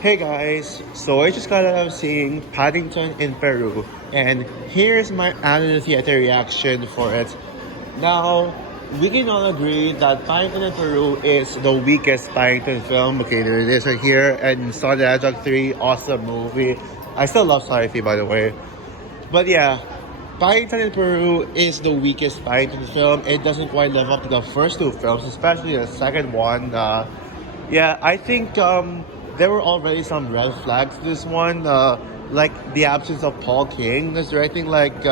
Hey guys, so I just got out of seeing Paddington in Peru, and here's my annual theater reaction for it. Now, we can all agree that Paddington in Peru is the weakest Paddington film. Okay, there it is right here, and Sonic the Hedgehog 3, awesome movie. I still love Sonic, by the way. But yeah, Paddington in Peru is the weakest Paddington film. It doesn't quite live up to the first two films, especially the second one. Yeah, I think there were already some red flags to this one, like the absence of Paul King as directing. Like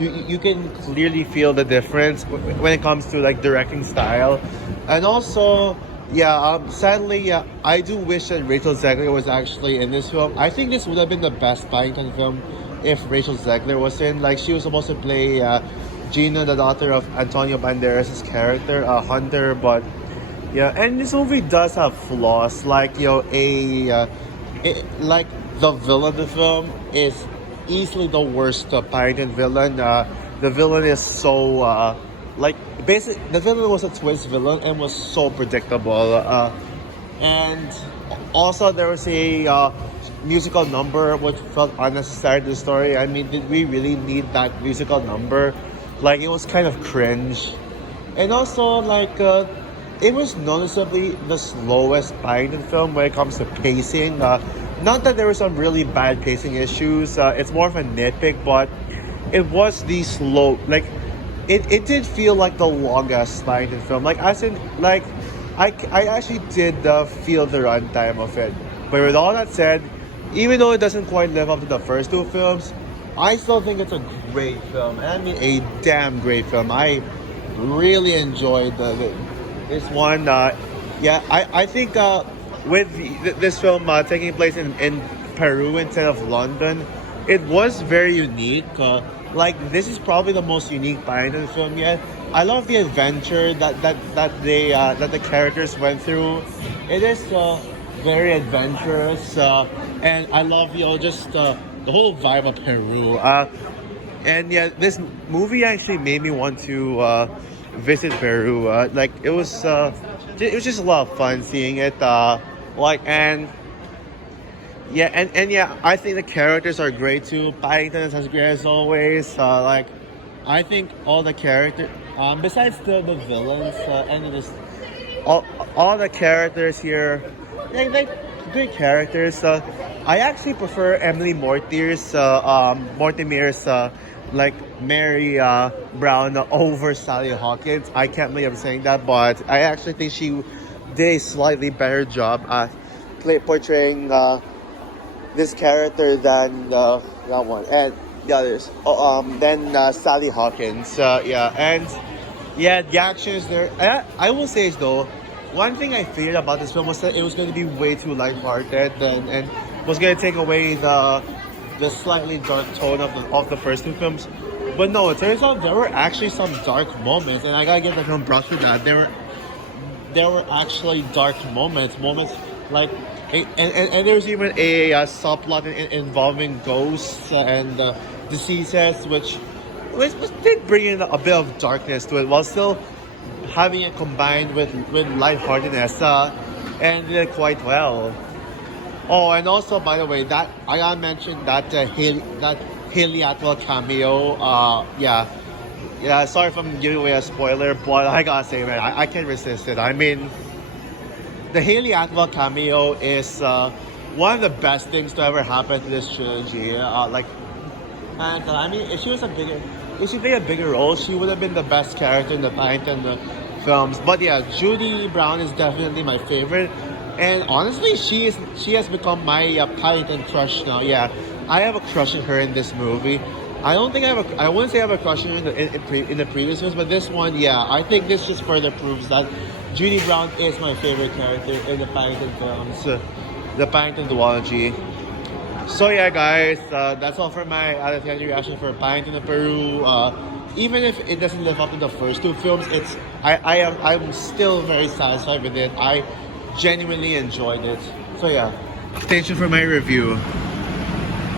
you can clearly feel the difference when it comes to like directing style, and also yeah, sadly, yeah, I do wish that Rachel Zegler was actually in this film. I think this would have been the best Paddington film if Rachel Zegler was in. Like she was supposed to play Gina, the daughter of Antonio Banderas' character, Hunter, but yeah, and this movie does have flaws. Like like the villain of the film is easily the worst Paddington villain. The villain is so like basically the villain was a twist villain and was so predictable. And also there was a musical number which felt unnecessary to the story. I mean, did we really need that musical number? Like it was kind of cringe. And also, like, it was noticeably the slowest Paddington film when it comes to pacing. Not that there were some really bad pacing issues. It's more of a nitpick, but it was the slow. Like, it did feel like the longest Paddington film. Like, as in, like, I actually did feel the runtime of it. But with all that said, even though it doesn't quite live up to the first two films, I still think it's a great film. And I mean, a damn great film. I really enjoyed this one. Yeah, I think with this film taking place in Peru instead of London, it was very unique. Like this is probably the most unique Paddington film yet. I love the adventure that the characters went through. It is very adventurous, and I love just the whole vibe of Peru. And yeah, this movie actually made me want to visit Peru. Like it was just a lot of fun seeing it. Like and yeah, and yeah, I think the characters are great too. Paddington is as great as always. Like I think all the characters, besides the villains and just all the characters here, like good characters. I actually prefer Emily Mortimer's like Mary Brown over Sally Hawkins. I can't believe I'm saying that, but I actually think she did a slightly better job at portraying this character than that one and the others. Then Sally Hawkins. Yeah, and yeah, the action is there. I will say though, one thing I feared about this film was that it was going to be way too lighthearted and was going to take away the slightly dark tone of the first two films. But no, it turns out there were actually some dark moments, and I gotta give the film props for that. There were actually dark moments like, and there's even a subplot involving ghosts and diseases, which did bring in a bit of darkness to it, while still having it combined with lightheartedness, and did it quite well. Oh, and also, by the way, that I gotta mention that Haley Atwell cameo. Yeah. Sorry if I'm giving away a spoiler, but I gotta say, man, I can't resist it. I mean, the Haley Atwell cameo is one of the best things to ever happen to this trilogy. Like, and I mean, if she played a bigger role, she would have been the best character in the Paddington films. But yeah, Judy Brown is definitely my favorite. And honestly, she has become my Paddington crush now. Yeah, I have a crush on her in this movie. I wouldn't say I have a crush on her in the previous ones, but this one, yeah, I think this just further proves that Judy Brown is my favorite character in the Paddington films, the Paddington duology. So yeah, guys, that's all for my out-of-theater reaction for Paddington in Peru. Even if it doesn't live up to the first two films, I'm still very satisfied with it. I genuinely enjoyed it. So yeah, stay tuned for my review.